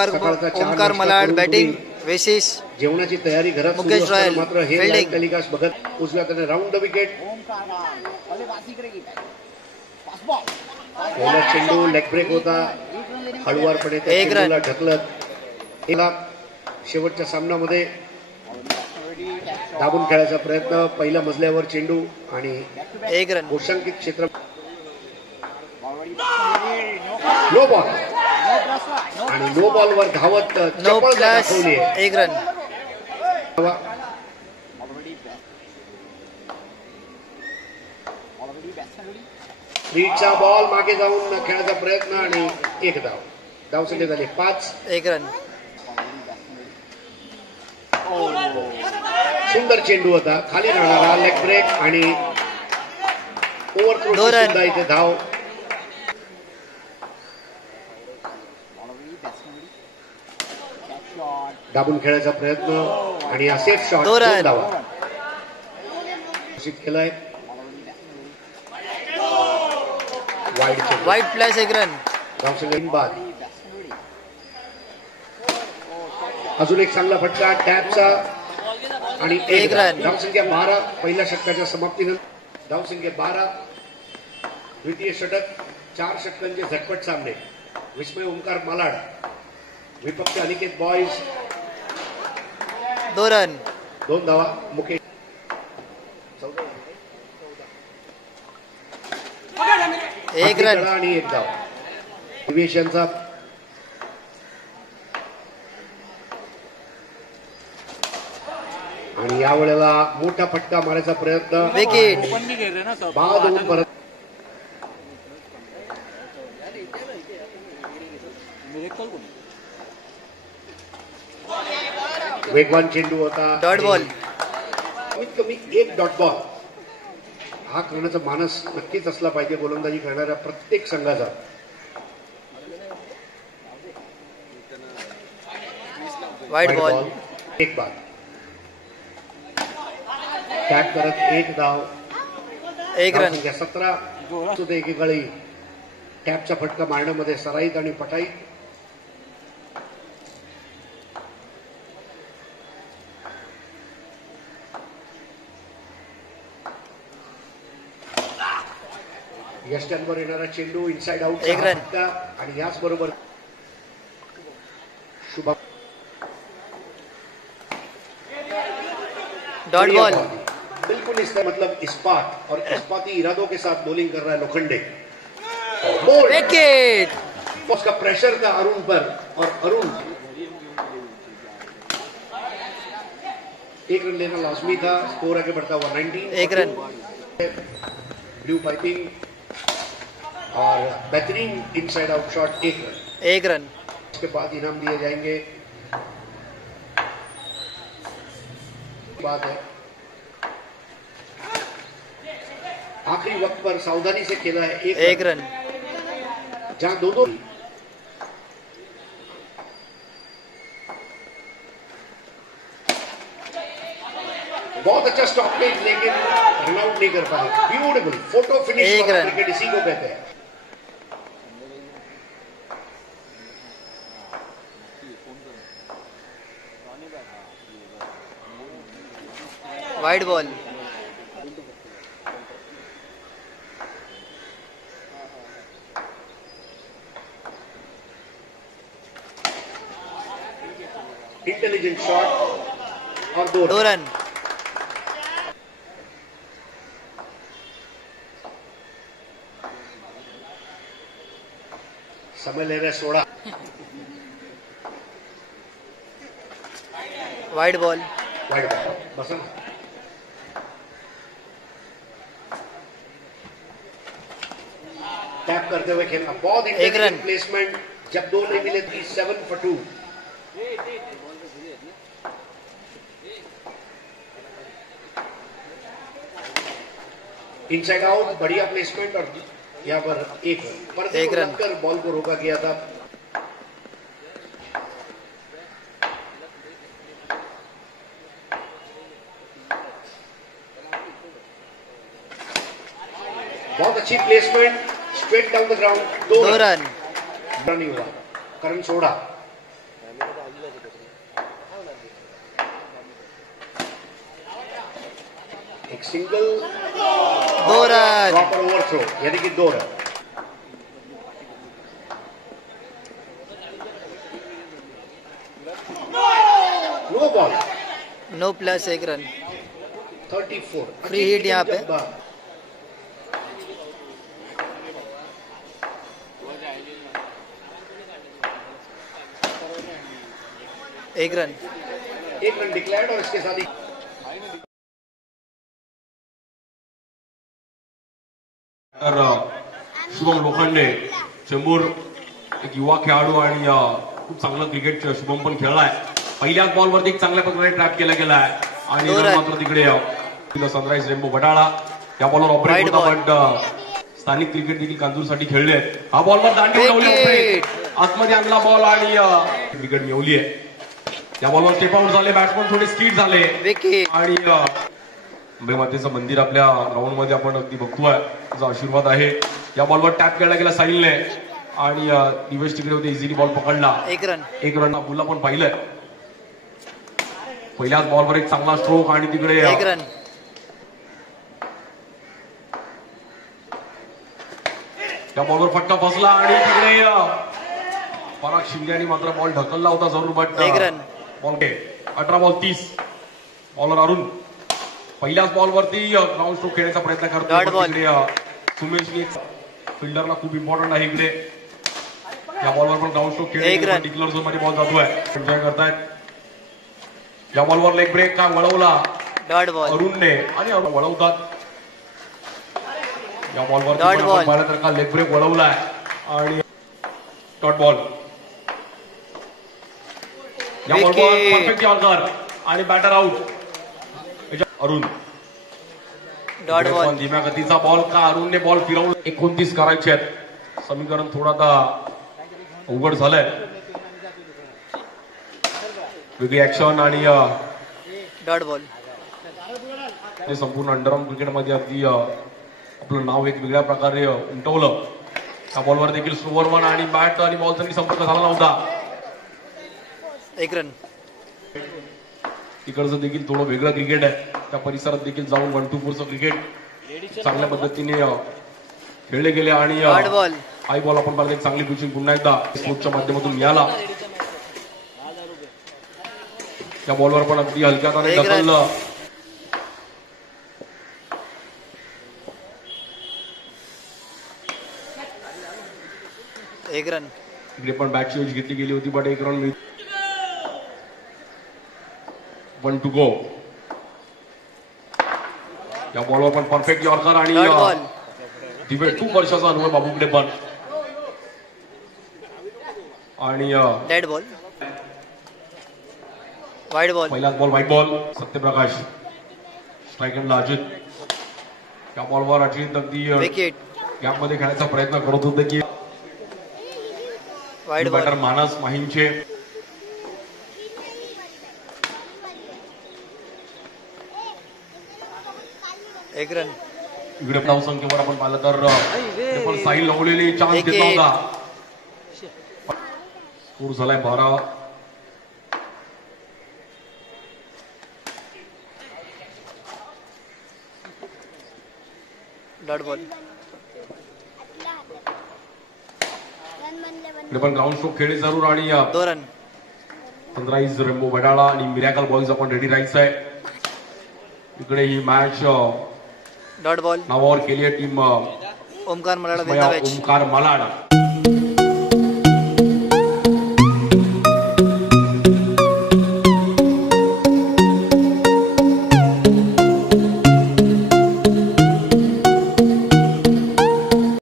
Omkar Malad batting, वेशिस जेवणाची तयारी घरात मुकेश रॉयल मात्र हे फिल्डिंग, टेलिकास्ट बघत उजव्या हाताने राऊंड द विकेट. चेंडू लेग ब्रेक होता, हळुवारपणे चेंडूला ढकलत शेवटच्या सामन्यामध्ये दाबून खेळायचा प्रयत्न. पहिल्या मजल्यावर चेंडू आणि 1 रन. गोशांकित क्षेत्र. नो बॉल आणि नो बॉल वर धावत दाखवली 1 रन. लीडचा बॉल मागे जाऊन खेळायचा प्रयत्न आणि 1 धाव. धावसंख्या झाली 5. 1 रन. सुंदर चेंडू होता, खाली राहणारा लेग ब्रेक आणि ओव्हरथ्रो सुद्धा इथे धाव. दाबून खेळायचा प्रयत्न आणि हा सेफ शॉट. 2 धावा केलाय. वाईट फ्लॅश 1 रन. बाद. अजून एक चांगला फटका टॅपचा आणि 1 रन. धावसंख्या 12 पहिल्या षटकाच्या समाप्तीनंतर. धावसंख्या 12. द्वितीय षटक 4 षटकांचे झटपट सामने. विस्मय ओमकार मालाड, विपक्ष अनिकेत बॉयज. 2 रन. 2 धावा. मुकेश 1 रन आणि 1 धाव. दिवेशनचा आणि या वेळेला मोठा फटका मारायचा प्रयत्न. विकेट. बाद होऊन परत. वेगवान चेंडू होता. Dot ball. कमीत कमी 1 डॉट बॉल हा करण्याचा मानस नक्कीच असला पाहिजे गोलंदाजी करणाऱ्या प्रत्येक संघाचा. वाईट बॉल. 1 बाद. टॅप करत 1 धाव. 1 रन. 17. सुद्धा एकेकाळी टॅपचा फटका मारण्यामध्ये सराईत आणि पटाईत. यष्ट्यांवर येणारा चेंडू इनसाइड आउट. 1 रन. आणि याच बरोबर शुभ डॉट बॉल. बिल्कुल इसका मतलब इस्पात और इस्पाती इरादों के साथ बॉलिंग कर रहा है लोखंडे. विकेट. उसका प्रेशर था अरुण पर और अरुण 1 रन लेना लाजमी था. स्कोर आगे बढ़ता हुआ 19. 1 रन. ब्लू पाइपिंग और बेहतरीन inside out shot. 1 run. 1 run. उसके बाद इनाम दिए जाएंगे. बात है आखिरी वक्त पर सावधानी से खेला है. 1 रन. जहां दो बहुत अच्छा स्टॉपेज लेकिन रन आउट नहीं कर पाए. Beautiful photo finish. 1 run. Cricket इसी को कहते हैं. Wide ball. इंटेलिजेंट शॉट और 2 रन. समय ले रहे 16. Wide ball. Wide ball. बस टैप करते हुए खेलना. बहुत 1 रन. प्लेसमेंट. जब 2 नहीं मिले 7 for 2. Inside out. बढ़िया प्लेसमेंट और यहाँ पर 1 रन. पर्दे को लगकर बॉल को रोका गया था. बहुत अच्छी placement. Straight down the ground. 2 run. नहीं हुआ. करण छोड़ा. एक single 2 run. Proper overthrow यानी कि 2 run. No ball. No plus 1 run. 34. Free hit यहाँ पे. एक रन. 1 रन डिक्लेयर्ड और इसके साथ ही तर शुभम लोखंडे चेंबूर एक युवा खेळाडू आणि खूप चांगलं क्रिकेट शुभम पण खेळलाय. पहिल्याच बॉलवरती एक चांगल्या प्रकारे ट्रॅप केला गेलाय आणि दोन रन रन. मात्र तिकडे सनराइज रेनबो वडाळा या बॉलवर ऑपरेट Wide होता ball. पण स्थानिक क्रिकेट देखील कांजूरसाठी खेळले. हा बॉलवर दांडी उडवली Wicket. operate. आतमध्ये आणला बॉल आणि विकेट मिळवली आहे. या बॉलवर स्टेप आउट झाले. बॅट्समन थोडे स्किड झाले विकेट. आणि अंबे मातेचं मंदिर आपल्या ग्राउंड मध्ये आपण अगदी बघतोय. त्याचा आशीर्वाद आहे. या बॉलवर टॅप केला गेला साहिलने आणि दिवेश तिकडे होते. इझिली बॉल पकडला. 1 रन. 1 रन अबुलला पण पाहिलंय. पहिल्याच बॉलवर एक चांगला स्ट्रोक आणि तिकडे 1 रन. त्या बॉलवर फटका फसला आणि तिकडे पराग शिंदे यांनी मात्र बॉल ढकलला होता जरूर but 1 run. Ball 18 ball 30. Bowler Arun पहिल्याच बॉलवरती ग्राउंड स्ट्रोक खेळण्याचा प्रयत्न Dot करतो. ball. तिकडे सुमेशनी फिल्डरला खूप इम्पॉर्टंट आहे इकडे. या बॉलवर पण ग्राउंड स्ट्रोक 1 खेळण्याचा run. डिक्लेअर झोन मध्ये बॉल जातोय. एन्जॉय करतायत. या बॉलवर लेग ब्रेक का वळवला डॉट बॉल. अरुणने आणि अरुण वळवतात. या बॉलवर Dot ball. पाहिलं तर का लेग ब्रेक वळवलाय आणि डॉट बॉल. या Wicket. बॉलवर परफेक्ट यॉर्कर आणि बॅटर आउट. अरुण डॉट इकडे बॉल. पण धीम्या गतीचा बॉल का अरुणने बॉल फिरवून 29 करायचे आहेत. समीकरण थोडं आता अवघड झालंय. वेगळी ऍक्शन आणि डॉट बॉल. ते संपूर्ण अंडरआर्म क्रिकेटमध्ये अगदी आपलं नाव एक वेगळ्या प्रकारे उमटवलं. त्या बॉलवर देखील स्लोवर वन आणि बॅट आणि बॉलचा संपर्क झाला नव्हता. 1 रन. तिकडचं देखील थोडं वेगळं क्रिकेट आहे. त्या परिसरात देखील जाऊन 1-2 क्रिकेट चांगल्या पद्धतीने खेळले गेले आणि डॉट बॉल. हाय बॉल आपण पाहिलं. एक चांगली पिचिंग पुन्हा एकदा स्पोर्टच्या माध्यमातून मिळाला. त्या बॉलवर पण अगदी हलक्या हाताने 1 रन. ढकललं. एक रन. इकडे पण बॅटची यूज घेतली गेली होती बट 1 रन मिळतो. 1 to go. या बॉलवर पण परफेक्ट यॉर्कर आणि डॉट बॉल. दिवे 2 वर्षाचा अनुभव बाबूकडे पण आणि डेड बॉल. Wide ball. पहिलाच ball wide ball. Satyaprakash strike एंडला अजित. या बॉलवर अजित अगदी विकेट. गॅपमध्ये खेळायचा प्रयत्न करत होते की वाईड बॅटर बॉल. मानस माहीमचे एक रन. इकडे धाव संख्येवर आपण पाहिलं तर इकडे पण साहिल लवलेली चान्स घेतला Wicket. होता. स्कोर झालाय 12. Dot ball. इकडे पण ग्राउंड स्ट्रोक खेळले जरूर आणि 2 रन. सनराइज रेनबो वडाळा आणि मिरॅकल बॉईज आपण रेडी राहायचं आहे. इकडे ही मॅच डॉट बॉल. नावावर केली आहे टीम ओमकार मलाड ओमकार मालाड.